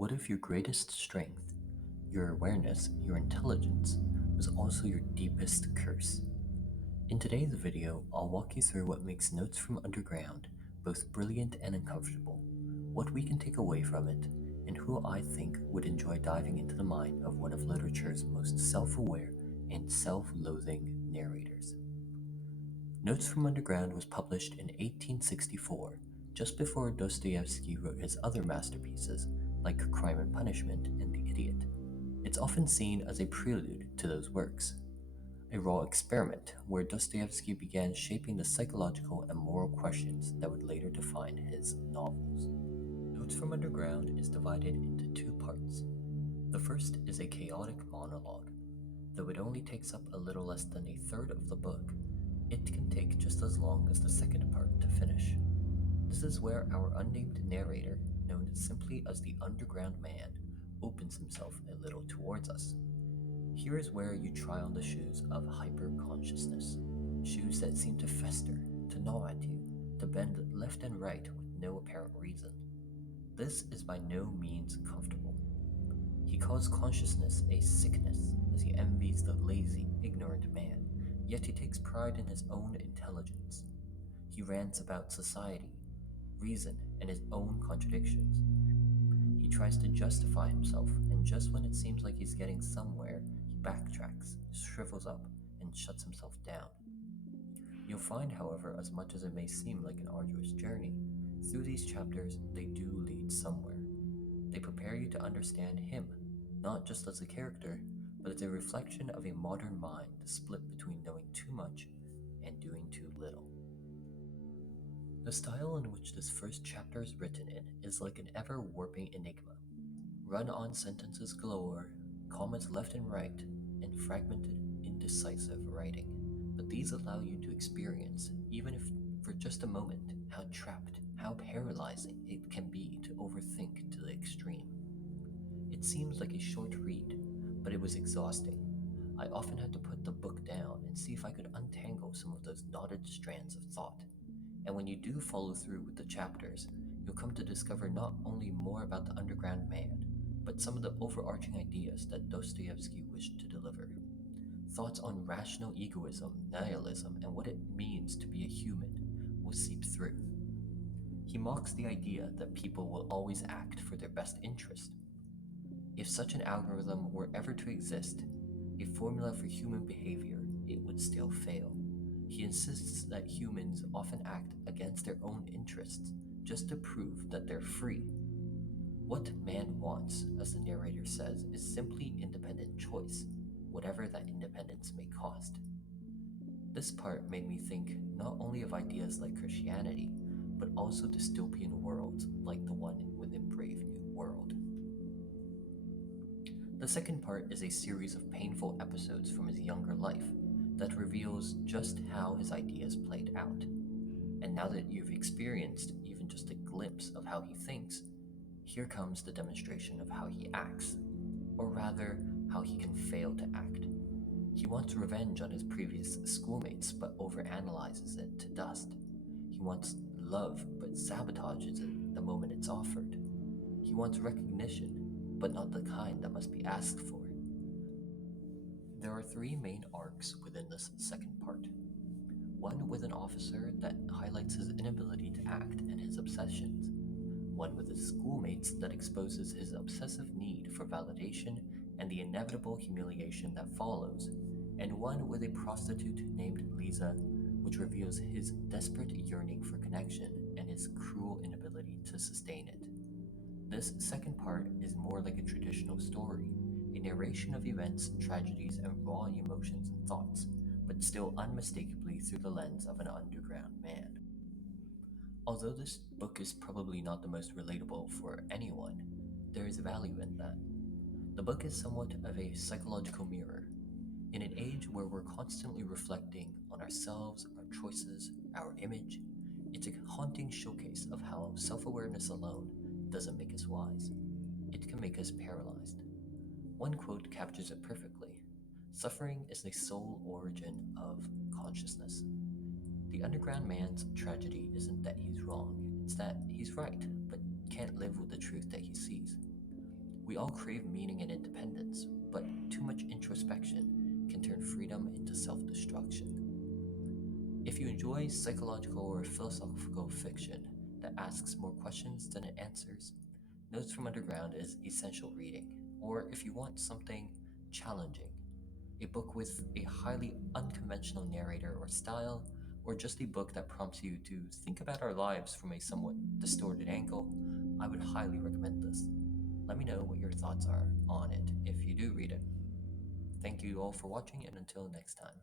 What if your greatest strength, your awareness, your intelligence, was also your deepest curse? In today's video, I'll walk you through what makes Notes from Underground both brilliant and uncomfortable, what we can take away from it, and who I think would enjoy diving into the mind of one of literature's most self-aware and self-loathing narrators. Notes from Underground was published in 1864, just before Dostoyevsky wrote his other masterpieces like Crime and Punishment and The Idiot. It's often seen as a prelude to those works, a raw experiment where Dostoevsky began shaping the psychological and moral questions that would later define his novels. Notes from Underground is divided into two parts. The first is a chaotic monologue. Though it only takes up a little less than a third of the book, it can take just as long as the second part to finish. This is where our unnamed narrator, known simply as the Underground Man, opens himself a little towards us. Here is where you try on the shoes of hyper-consciousness, shoes that seem to fester, to gnaw at you, to bend left and right with no apparent reason. This is by no means comfortable. He calls consciousness a sickness, as he envies the lazy, ignorant man, yet he takes pride in his own intelligence. He rants about society, reason, and his own contradictions. He tries to justify himself, and just when it seems like he's getting somewhere, he backtracks, shrivels up, and shuts himself down. You'll find, however, as much as it may seem like an arduous journey, through these chapters they do lead somewhere. They prepare you to understand him, not just as a character, but as a reflection of a modern mind split between knowing too much and doing too little. The style in which this first chapter is written in is like an ever-warping enigma. Run-on sentences galore, commas left and right, and fragmented, indecisive writing. But these allow you to experience, even if for just a moment, how trapped, how paralyzing it can be to overthink to the extreme. It seems like a short read, but it was exhausting. I often had to put the book down and see if I could untangle some of those knotted strands of thought. And when you do follow through with the chapters, you'll come to discover not only more about the Underground Man, but some of the overarching ideas that Dostoevsky wished to deliver. Thoughts on rational egoism, nihilism, and what it means to be a human will seep through. He mocks the idea that people will always act for their best interest. If such an algorithm were ever to exist, a formula for human behavior, it would still fail. He insists that humans often act against their own interests just to prove that they're free. What man wants, as the narrator says, is simply independent choice, whatever that independence may cost. This part made me think not only of ideas like Christianity, but also dystopian worlds like the one within Brave New World. The second part is a series of painful episodes from his younger life that reveals just how his ideas played out. And now that you've experienced even just a glimpse of how he thinks, here comes the demonstration of how he acts, or rather, how he can fail to act. He wants revenge on his previous schoolmates, but overanalyzes it to dust. He wants love, but sabotages it the moment it's offered. He wants recognition, but not the kind that must be asked for. There are three main arcs within this second part. One with an officer that highlights his inability to act and his obsessions. One with his schoolmates that exposes his obsessive need for validation and the inevitable humiliation that follows. And one with a prostitute named Lisa, which reveals his desperate yearning for connection and his cruel inability to sustain it. This second part is more like a traditional story, a narration of events, tragedies, and raw emotions and thoughts, but still unmistakably through the lens of an underground man. Although this book is probably not the most relatable for anyone, there is value in that. The book is somewhat of a psychological mirror. In an age where we're constantly reflecting on ourselves, our choices, our image, it's a haunting showcase of how self-awareness alone doesn't make us wise. It can make us paralyzed. One quote captures it perfectly. Suffering is the sole origin of consciousness. The Underground Man's tragedy isn't that he's wrong, it's that he's right, but can't live with the truth that he sees. We all crave meaning and independence, but too much introspection can turn freedom into self-destruction. If you enjoy psychological or philosophical fiction that asks more questions than it answers, Notes from Underground is essential reading. Or if you want something challenging, a book with a highly unconventional narrator or style, or just a book that prompts you to think about our lives from a somewhat distorted angle, I would highly recommend this. Let me know what your thoughts are on it if you do read it. Thank you all for watching, and until next time.